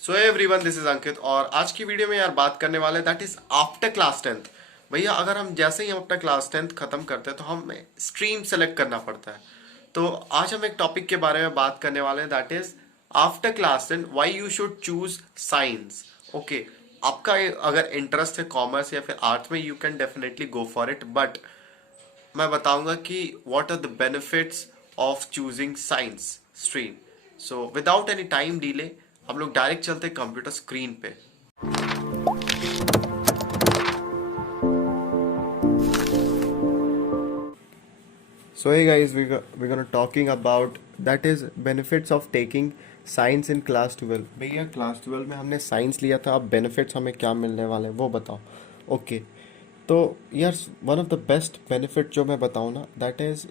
So everyone, this is अंकित और आज की वीडियो में यार बात करने वाले that is after class 10th। भैया अगर हम जैसे ही हम अपना क्लास 10th खत्म करते हैं तो हमें स्ट्रीम सेलेक्ट करना पड़ता है। तो आज हम एक टॉपिक के बारे में बात करने वाले हैं that is after class 10 why you should choose science. Okay, आपका अगर इंटरेस्ट है कॉमर्स या फिर आर्ट्स में, you can definitely go for it, but मैं बताऊंगा कि what are the benefits of choosing science stream. So without any time delay हम लोग डायरेक्ट चलते कंप्यूटर स्क्रीन पे। So hey guys, we're gonna talking about that is benefits of taking science in class 12। भैया class 12 में हमने science लिया था, अब बेनिफिट्स हमें क्या मिलने वाले हैं वो बताओ। ओके, तो यार one of the best benefit जो मैं बताऊँ ना that is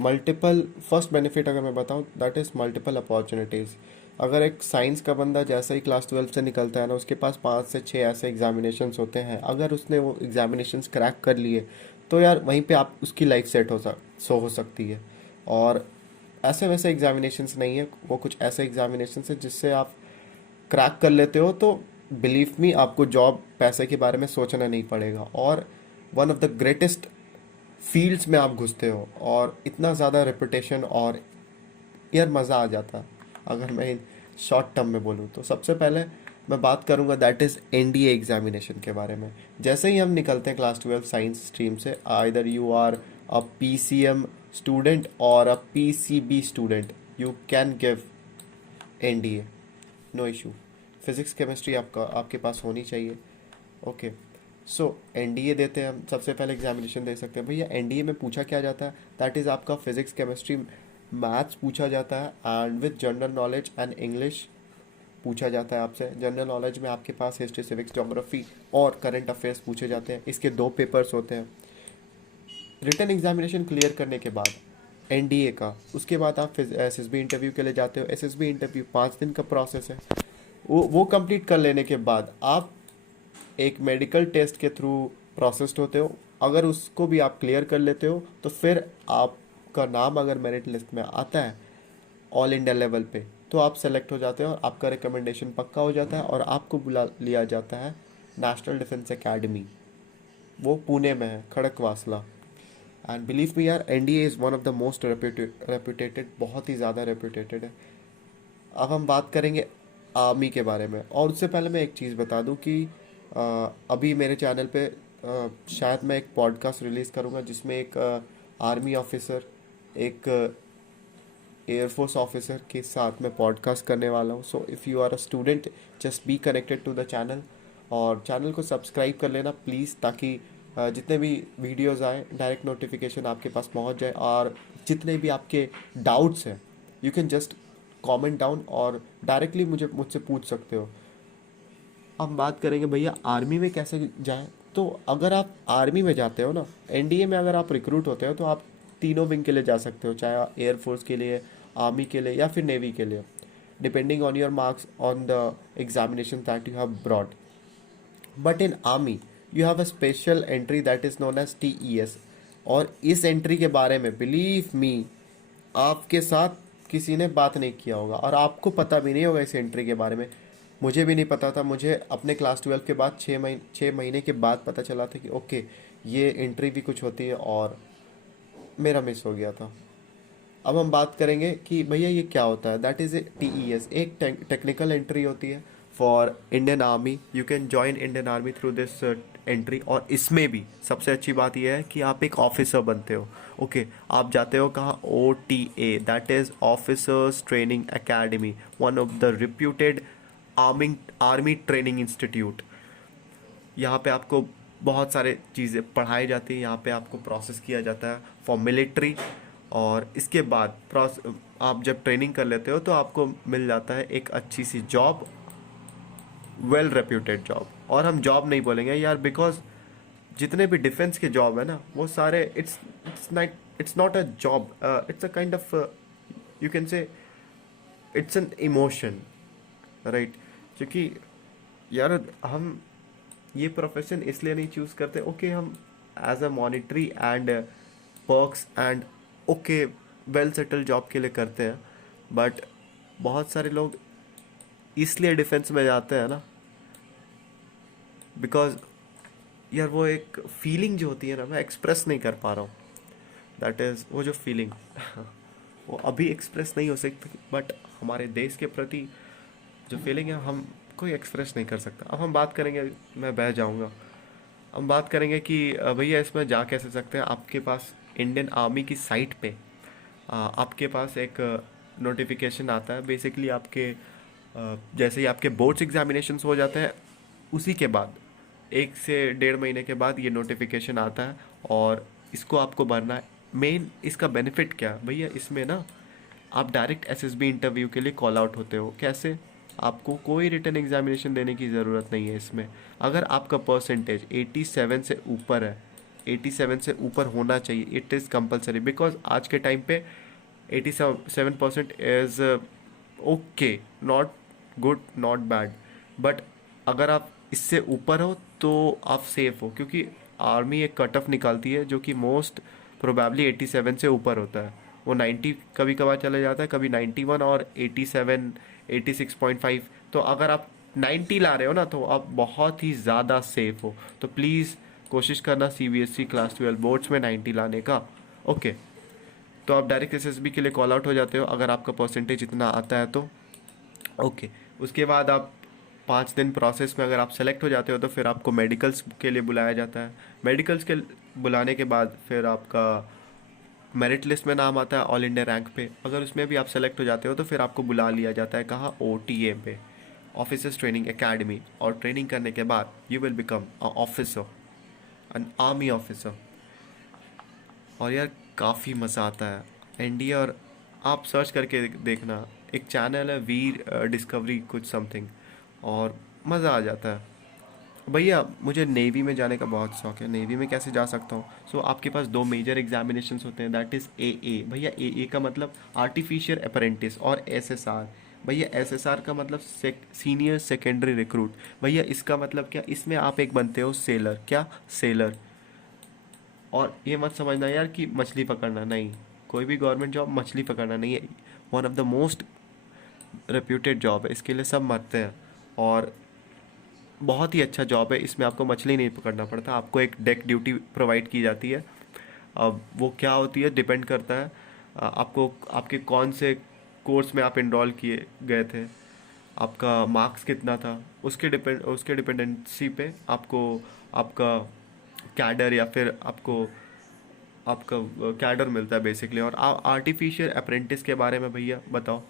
multiple. First benefit अगर मैं बताऊँ दैट इज़ मल्टीपल अपॉर्चुनिटीज़। अगर एक साइंस का बंदा जैसे ही क्लास 12 से निकलता है ना, उसके पास 5 से 6 ऐसे एग्जामिनेशंस होते हैं। अगर उसने वो एग्जामिनेशंस क्रैक कर लिए तो यार वहीं पे आप उसकी लाइफ सेट हो सकती है। और ऐसे वैसे एग्जामिनेशंस नहीं है, वो कुछ ऐसे एग्जामिनेशंस है जिससे आप क्रैक कर लेते हो तो बिलीव मी आपको जॉब पैसे के बारे में सोचना नहीं पड़ेगा। और one of the greatest fields में आप घुसते हो और इतना ज़्यादा रेपुटेशन और यार मज़ा आ जाता है। अगर मैं शॉर्ट टर्म में बोलूँ तो सबसे पहले मैं बात करूँगा दैट इज़ एनडीए एग्जामिनेशन के बारे में। जैसे ही हम निकलते हैं क्लास 12 साइंस स्ट्रीम से, either you are a PCM student और a PCB student, you can give NDA, no issue. Physics chemistry आपके पास होनी चाहिए। ओके, सो एनडीए देते हैं हम। सबसे पहले एग्जामिनेशन दे सकते हैं। भैया एनडीए में पूछा क्या जाता है दैट इज़ आपका फिजिक्स केमिस्ट्री मैथ्स पूछा जाता है and with general knowledge and English पूछा जाता है आपसे। जनरल नॉलेज में आपके पास हिस्ट्री, सिविक्स, ज्योग्राफी और करंट अफेयर्स पूछे जाते हैं। इसके 2 पेपर्स होते हैं। रिटन एग्जामिनेशन क्लियर करने के बाद एनडीए का, उसके बाद आप एसएसबी इंटरव्यू के लिए जाते हो। एसएसबी इंटरव्यू 5 दिन का प्रोसेस है। वो कंप्लीट कर लेने के बाद आप एक मेडिकल टेस्ट के थ्रू प्रोसेस्ड होते हो। अगर उसको भी आप क्लियर कर लेते हो तो फिर आपका नाम अगर मेरिट लिस्ट में आता है ऑल इंडिया लेवल पे तो आप सेलेक्ट हो जाते हो और आपका रिकमेंडेशन पक्का हो जाता है और आपको बुला लिया जाता है नेशनल डिफेंस एकेडमी। वो पुणे में है, खड़कवासला। एंड बिलीव मी यार, NDA is one of the most reputed, बहुत ही ज़्यादा रेप्यूटेटेड है। अब हम बात करेंगे आर्मी के बारे में। और उससे पहले मैं एक चीज़ बता दूं कि अभी मेरे चैनल पे शायद मैं एक पॉडकास्ट रिलीज़ करूंगा जिसमें एक आर्मी ऑफिसर, एक एयरफोर्स ऑफिसर के साथ मैं पॉडकास्ट करने वाला हूँ। So if you are a student, just be connected to the channel और चैनल को सब्सक्राइब कर लेना प्लीज़, ताकि जितने भी वीडियोज़ आए डायरेक्ट नोटिफिकेशन आपके पास पहुँच जाए। और जितने भी आपके डाउट्स हैं you can just comment down और डायरेक्टली मुझसे पूछ सकते हो। हम बात करेंगे भैया आर्मी में कैसे जाएं। तो अगर आप आर्मी में जाते हो ना, एनडीए में अगर आप रिक्रूट होते हो तो आप तीनों विंग के लिए जा सकते हो, चाहे एयरफोर्स के लिए, आर्मी के लिए या फिर नेवी के लिए, depending on your marks on the examination that you have brought. But in army you have a special entry that is known as TES. और इस एंट्री के बारे में बिलीव मी आपके साथ किसी ने बात नहीं किया होगा और आपको पता भी नहीं होगा इस एंट्री के बारे में। मुझे भी नहीं पता था। मुझे अपने क्लास 12 के बाद 6 महीने के बाद पता चला था कि ओके ये एंट्री भी कुछ होती है, और मेरा मिस हो गया था। अब हम बात करेंगे कि भैया ये क्या होता है। दैट इज़ ए टीईएस, एक टेक्निकल एंट्री होती है for Indian army. You can join Indian army through this entry. और इसमें भी सबसे अच्छी बात यह है कि आप एक ऑफिसर बनते हो। ओके, आप जाते हो कहाँ, OTA, that is officers training academy, one of the reputed army training institute. यहाँ पे आपको बहुत सारे चीज़ें पढ़ाई जाती हैं, यहाँ पे आपको प्रोसेस किया जाता है फॉर मिलिट्री। और इसके बाद आप जब ट्रेनिंग कर लेते हो तो आपको मिल जाता है एक अच्छी सी जॉब, वेल रेप्यूटेड जॉब। और हम जॉब नहीं बोलेंगे यार, बिकॉज जितने भी डिफेंस के जॉब है ना वो सारे it's not a job, it's a kind of, you can से इट्स एन इमोशन, राइट। क्योंकि यार हम ये प्रोफेशन इसलिए नहीं चूज़ करते, ओके हम as a monetary and perks and okay well settle job के लिए करते हैं, बट बहुत सारे लोग इसलिए डिफेंस में जाते हैं ना, बिकॉज यार वो एक फीलिंग जो होती है ना, मैं एक्सप्रेस नहीं कर पा रहा हूँ। दैट इज़ वो जो फीलिंग वो अभी एक्सप्रेस नहीं हो सकती, बट हमारे देश के प्रति जो फीलिंग है हम कोई एक्सप्रेस नहीं कर सकता। अब हम बात करेंगे, मैं बह जाऊंगा। हम बात करेंगे कि भैया इसमें जा कैसे सकते हैं। आपके पास इंडियन आर्मी की साइट पे आपके पास एक नोटिफिकेशन आता है। बेसिकली आपके जैसे ही आपके बोर्ड्स एग्जामिनेशंस हो जाते हैं, उसी के बाद 1 से 1.5 महीने के बाद ये नोटिफिकेशन आता है, और इसको आपको भरना है। मेन इसका बेनिफिट क्या है भैया, इसमें ना आप डायरेक्ट एसएसबी इंटरव्यू के लिए कॉल आउट होते हो। कैसे? आपको कोई रिटर्न एग्जामिनेशन देने की ज़रूरत नहीं है इसमें। अगर आपका परसेंटेज 87 से ऊपर है, 87 से ऊपर होना चाहिए, इट इज़ कंपलसरी। बिकॉज आज के टाइम पे 87% is okay, not good not bad, but अगर आप इससे ऊपर हो तो आप सेफ हो, क्योंकि आर्मी एक कट ऑफ निकालती है जो कि मोस्ट प्रोबेबली 87 से ऊपर होता है। वो 90 कभी कभार चले जाता है, कभी 91 और 87 86.5। तो अगर आप 90 ला रहे हो ना, तो आप बहुत ही ज़्यादा सेफ हो। तो प्लीज़ कोशिश करना सीबीएसई क्लास 12 बोर्ड्स में 90 लाने का। ओके, तो आप डायरेक्ट एसएसबी के लिए कॉल आउट हो जाते हो अगर आपका परसेंटेज इतना आता है तो। ओके, उसके बाद आप 5 दिन प्रोसेस में अगर आप सेलेक्ट हो जाते हो तो फिर आपको मेडिकल्स के लिए बुलाया जाता है। मेडिकल्स के बुलाने के बाद फिर आपका मेरिट लिस्ट में नाम आता है ऑल इंडिया रैंक पे। अगर उसमें भी आप सेलेक्ट हो जाते हो तो फिर आपको बुला लिया जाता है कहाँ, ओटीए पे, ऑफिसर्स ट्रेनिंग एकेडमी। और ट्रेनिंग करने के बाद you will become a officer, an army officer. और यार काफ़ी मज़ा आता है एनडीए। और आप सर्च करके देखना, एक चैनल है वीर डिस्कवरी कुछ समथिंग, और मज़ा आ जाता है। भैया मुझे नेवी में जाने का बहुत शौक है। नेवी में कैसे जा सकता हूँ? सो आपके पास 2 मेजर एग्जामिनेशंस होते हैं, दैट इज़ ए भैया। ए का मतलब आर्टिफिशियल अप्रेंटिस, और एसएसआर। भैया एसएसआर का मतलब सीनियर सेकेंडरी रिक्रूट। भैया इसका मतलब क्या, इसमें आप एक बनते हो सेलर। क्या? सेलर। और ये मत समझना यार कि मछली पकड़ना नहीं, कोई भी गवर्नमेंट जॉब मछली पकड़ना नहीं है। One of the most reputed job है, इसके लिए सब मरते हैं। और बहुत ही अच्छा जॉब है, इसमें आपको मछली नहीं पकड़ना पड़ता, आपको एक डेक ड्यूटी प्रोवाइड की जाती है। अब वो क्या होती है डिपेंड करता है आपको, आपके कौन से कोर्स में आप इनरोल किए गए थे, आपका मार्क्स कितना था, उसके डिपेंडेंसी पे आपको आपका कैडर या फिर आपको आपका कैडर मिलता है बेसिकली। और आर्टिफिशियल अप्रेंटिस के बारे में भैया बताओ,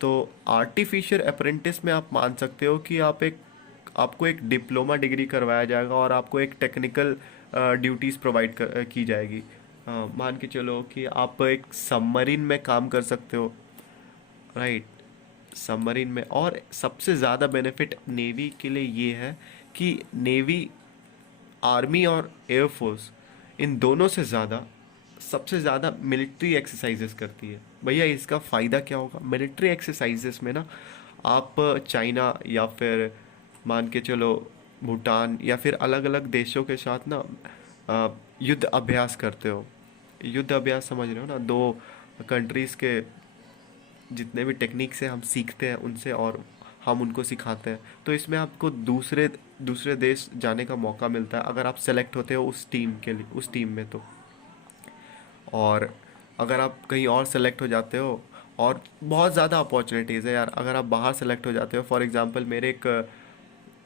तो आर्टिफिशियल अप्रेंटिस में आप मान सकते हो कि आपको एक डिप्लोमा डिग्री करवाया जाएगा और आपको एक टेक्निकल ड्यूटीज़ प्रोवाइड की जाएगी। मान के चलो कि आप एक सबमरीन में काम कर सकते हो, राइट? सबमरीन में। और सबसे ज़्यादा बेनिफिट नेवी के लिए ये है कि नेवी, आर्मी और एयरफोर्स, इन दोनों से ज़्यादा सबसे ज़्यादा मिलिट्री एक्सरसाइजेस करती है। भैया इसका फ़ायदा क्या होगा? मिलिट्री एक्सरसाइजेस में ना आप चाइना या फिर मान के चलो भूटान या फिर अलग अलग देशों के साथ ना युद्ध अभ्यास करते हो। युद्ध अभ्यास समझ रहे हो ना, दो कंट्रीज़ के जितने भी टेक्निक्स हैं हम सीखते हैं उनसे, और हम उनको सिखाते हैं। तो इसमें आपको दूसरे दूसरे देश जाने का मौका मिलता है अगर आप सेलेक्ट होते हो उस टीम के लिए, उस टीम में तो। और अगर आप कहीं और सेलेक्ट हो जाते हो, और बहुत ज़्यादा अपॉर्चुनिटीज़ है यार अगर आप बाहर सेलेक्ट हो जाते हो। फॉर एग्जांपल मेरे एक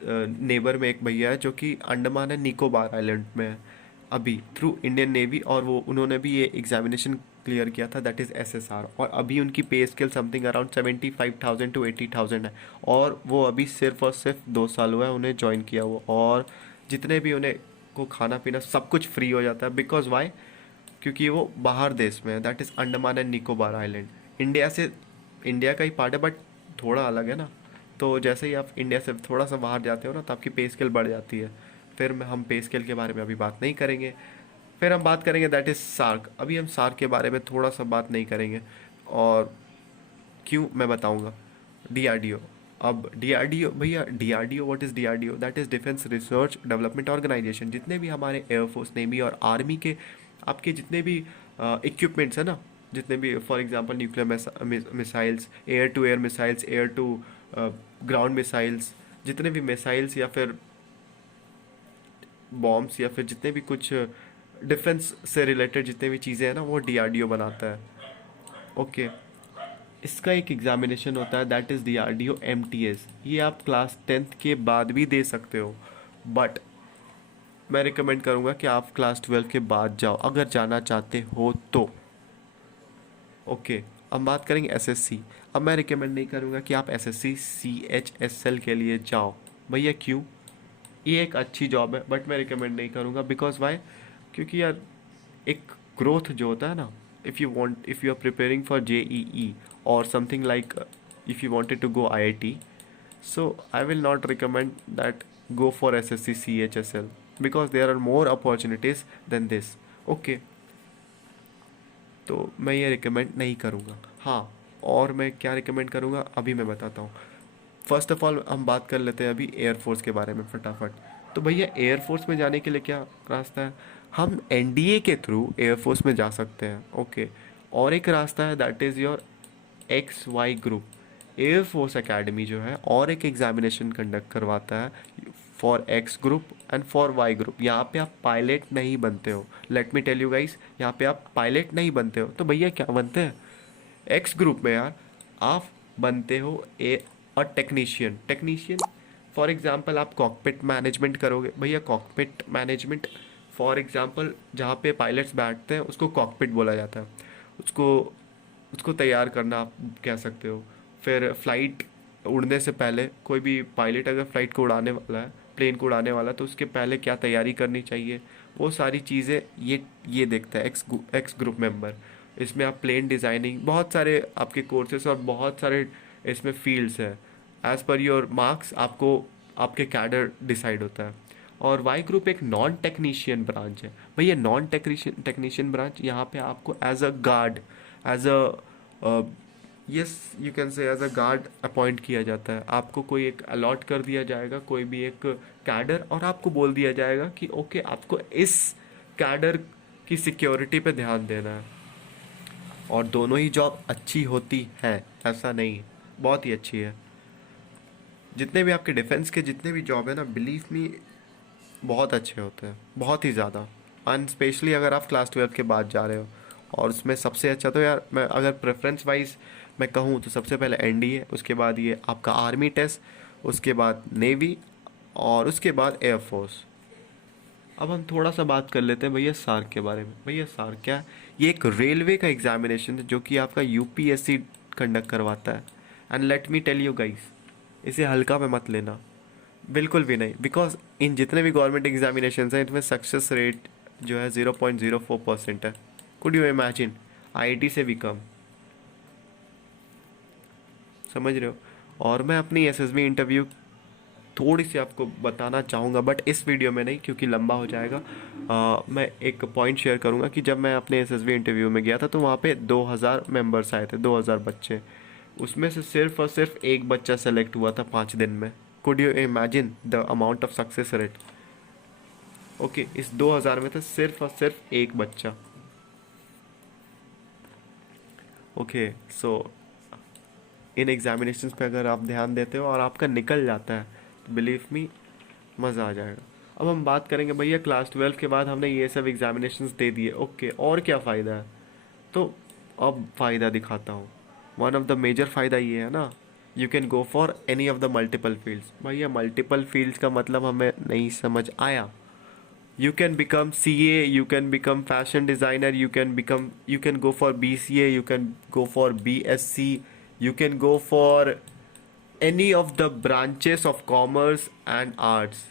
नेबर में एक भैया है जो कि अंडमान एंड निकोबार आइलैंड में है अभी, थ्रू इंडियन नेवी, और वो उन्होंने भी ये एग्जामिनेशन क्लियर किया था, दैट इज़ एसएसआर। और अभी उनकी पे स्केल समथिंग अराउंड 75,000 to 80,000 है। और वो अभी सिर्फ और सिर्फ 2 साल हुआ है उन्हें ज्वाइन किया हुआ, और जितने भी उन्हें को खाना पीना सब कुछ फ्री हो जाता है। Because why? क्योंकि वो बाहर देश में है, that is Andaman and Nicobar island. India से, इंडिया का ही पार्ट है बट थोड़ा अलग है ना। तो जैसे ही आप इंडिया से थोड़ा सा बाहर जाते हो ना, तो आपकी पे स्केल बढ़ जाती है। फिर हम पे स्केल के बारे में अभी बात नहीं करेंगे। फिर हम बात करेंगे दैट इज़ सार्क। अभी हम सार्क के बारे में थोड़ा सा बात नहीं करेंगे, और क्यों मैं बताऊंगा। डीआरडीओ। अब डीआरडीओ भैया, DRDO what is DRDO? That is defence research development organisation. जितने भी हमारे एयरफोर्स, नेवी और आर्मी के आपके जितने भी इक्विपमेंट्स है ना, जितने भी for example nuclear missiles, air to air missiles, air to ground missiles, जितने भी मिसाइल्स या फिर बॉम्ब्स या फिर जितने भी कुछ डिफेंस से रिलेटेड जितने भी चीज़ें हैं ना, वो डीआरडीओ बनाता है। ओके, इसका एक एग्जामिनेशन होता है, दैट इज़ डीआरडीओ एमटीएस। ये आप क्लास 10th के बाद भी दे सकते हो, बट मैं रिकमेंड करूँगा कि आप क्लास 12 के बाद जाओ अगर जाना चाहते हो तो। ओके, अब बात करेंगे एसएससी। अब मैं रिकमेंड नहीं करूँगा कि आप एसएससी सीएचएसएल के लिए जाओ। भैया क्यों? ये एक अच्छी जॉब है बट मैं रिकमेंड नहीं करूँगा। Because why? क्योंकि यार एक ग्रोथ जो होता है ना, if you are preparing for JEE और something like, if you wanted to go IIT, so I will not recommend that go for SSC CHSL because there are more opportunities than this. Okay, तो मैं ये recommend नहीं करूँगा। हाँ, और मैं क्या रिकमेंड करूँगा अभी मैं बताता हूँ। फर्स्ट ऑफ ऑल हम बात कर लेते हैं अभी एयरफोर्स के बारे में फटाफट। तो भैया एयरफोर्स में जाने के लिए क्या रास्ता है? हम एनडीए के थ्रू एयरफोर्स में जा सकते हैं। ओके, और एक रास्ता है that is your X Y group. Air force academy जो है और एक एग्जामिनेशन कंडक्ट करवाता है for X group and for Y group. यहाँ पे आप पायलट नहीं बनते हो, let me tell you guys, यहाँ पे आप पायलट नहीं बनते हो। तो भैया क्या बनते हैं? एक्स ग्रुप में यार आप बनते हो a technician. Technician for example आप कॉकपिट मैनेजमेंट करोगे। भैया कॉकपिट मैनेजमेंट फॉर एग्जांपल जहाँ पे पायलट्स बैठते हैं उसको कॉकपिट बोला जाता है। उसको उसको तैयार करना आप कह सकते हो। फिर फ्लाइट उड़ने से पहले कोई भी पायलट अगर फ्लाइट को उड़ाने वाला है, प्लेन को उड़ाने वाला है, तो उसके पहले क्या तैयारी करनी चाहिए, वो सारी चीज़ें ये देखता है एक्स ग्रुप मेंबर। इसमें आप प्लेन डिज़ाइनिंग, बहुत सारे आपके कोर्सेस और बहुत सारे इसमें फील्ड्स हैं। एज़ पर योर मार्क्स आपको आपके कैडर डिसाइड होता है। और वाई ग्रुप एक नॉन टेक्नीशियन ब्रांच है। भैया नॉन टेक्नीशियन ब्रांच, यहाँ पे आपको as a guard, as a yes you can say as a guard appoint किया जाता है। आपको कोई एक अलॉट कर दिया जाएगा, कोई भी एक कैडर, और आपको बोल दिया जाएगा कि ओके आपको इस कैडर की सिक्योरिटी पे ध्यान देना है। और दोनों ही जॉब अच्छी होती है, ऐसा नहीं है, बहुत ही अच्छी है। जितने भी आपके डिफेंस के जितने भी जॉब है ना, बिलीव मी बहुत अच्छे होते हैं, बहुत ही ज़्यादा। एंड स्पेशली अगर आप क्लास 12 के बाद जा रहे हो, और उसमें सबसे अच्छा तो यार मैं अगर प्रेफरेंस वाइज मैं कहूँ तो सबसे पहले एनडीए, उसके बाद ये आपका आर्मी टेस्ट, उसके बाद नेवी, और उसके बाद एयरफोर्स। अब हम थोड़ा सा बात कर लेते हैं भैया सार्क के बारे में। भैया सार्क क्या है? ये एक रेलवे का एग्जामिनेशन है जो कि आपका यूपीएससी कंडक्ट करवाता है। And let me tell you guys, इसे हल्का में मत लेना, बिल्कुल भी नहीं। बिकॉज इन जितने भी गवर्नमेंट एग्जामिनेशन हैं इनमें सक्सेस रेट जो है 0.04% है। Could you imagine? आईआईटी से भी कम, समझ रहे हो? और मैं अपनी एसएसबी इंटरव्यू थोड़ी सी आपको बताना चाहूँगा, बट इस वीडियो में नहीं क्योंकि लंबा हो जाएगा। मैं एक पॉइंट शेयर करूँगा कि जब मैं अपने एसएसबी इंटरव्यू में गया था तो वहाँ पे 2000 मेंबर्स आए थे, 2000 बच्चे। उसमें से सिर्फ और सिर्फ एक बच्चा सेलेक्ट हुआ था 5 दिन में। Could you imagine the amount of success rate? Okay, इस 2000 में था सिर्फ और सिर्फ एक बच्चा। ओके, सो इन एग्जामिनेशंस पे अगर आप ध्यान देते हो और आपका निकल जाता है तो बिलीव मी मज़ा आ जाएगा। अब हम बात करेंगे भैया क्लास 12 के बाद हमने ये सब एग्जामिनेशंस दे दिए, ओके और क्या फ़ायदा है? तो अब फ़ायदा दिखाता हूँ। वन ऑफ द मेजर फ़ायदा ये है ना, you can go for any of the multiple fields. भैया मल्टीपल फील्ड्स का मतलब हमें नहीं समझ आया। You can become CA, you can become fashion designer, you can go for BCA, you can go for BSc, you can go for any of the branches of commerce and arts।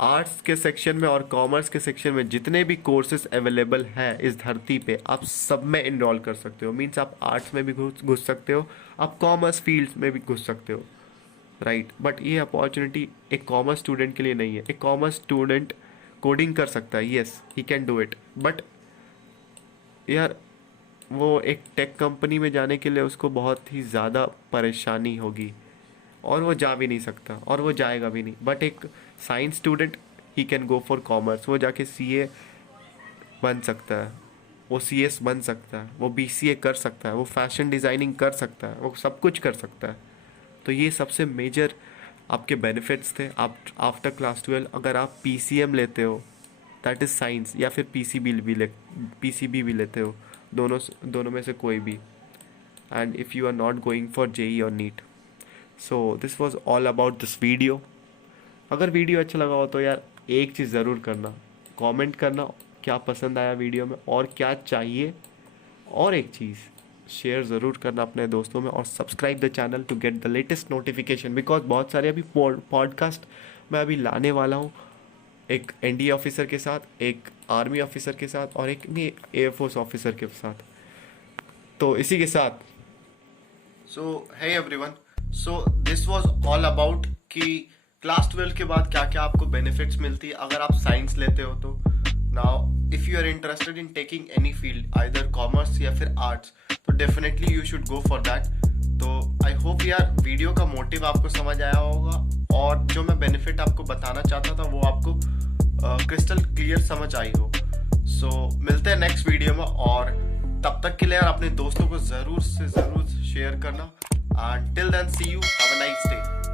Arts के section में और commerce के section में जितने भी courses available हैं इस धरती पे, आप सब में इनरोल कर सकते हो। मीन्स आप आर्ट्स में भी घुस सकते हो, आप कॉमर्स फील्ड में भी घुस सकते हो, राइट। बट ये अपॉर्चुनिटी एक कॉमर्स स्टूडेंट के लिए नहीं है। एक कॉमर्स स्टूडेंट कोडिंग कर सकता है, yes he can do it, but यार वो एक टेक कंपनी में जाने के लिए उसको बहुत ही ज़्यादा परेशानी होगी और वो जा भी नहीं सकता और वो जाएगा भी नहीं। बट एक science student he can go for commerce, वो जाके सीए बन सकता है, वो सीएस बन सकता है, वो बीसीए कर सकता है, वो फैशन डिज़ाइनिंग कर सकता है, वो सब कुछ कर सकता है। तो ये सबसे मेजर आपके बेनिफिट्स थे। आप आफ्टर क्लास 12 अगर आप पीसीएम लेते हो, दैट इज़ साइंस, या फिर पीसीबी भी लेते हो, दोनों में से कोई भी, and if you are not going for JEE और NEET. So this was all about this video. अगर वीडियो अच्छा लगा हो तो यार एक चीज़ ज़रूर करना, कमेंट करना क्या पसंद आया वीडियो में और क्या चाहिए, और एक चीज़ शेयर ज़रूर करना अपने दोस्तों में, और subscribe the channel to get the latest notification, because बहुत सारे अभी पॉडकास्ट मैं अभी लाने वाला हूँ, एक एनडीए ऑफिसर के साथ, एक आर्मी ऑफिसर के साथ, और एक नहीं एयरफोर्स ऑफिसर के साथ। तो इसी के साथ so hey everyone, so this was all about कि क्लास 12 के बाद क्या क्या आपको बेनिफिट्स मिलती है अगर आप साइंस लेते हो तो। Now if you are interested in taking any field, either commerce या फिर आर्ट्स, तो definitely you should go for that. तो आई होप यार वीडियो का मोटिव आपको समझ आया होगा, और जो मैं बेनिफिट आपको बताना चाहता था वो आपको क्रिस्टल क्लियर समझ आई हो। सो मिलते हैं नेक्स्ट वीडियो में, और तब तक के लिए यार अपने दोस्तों को ज़रूर से ज़रूर शेयर करना। And till then see you, have a nice day.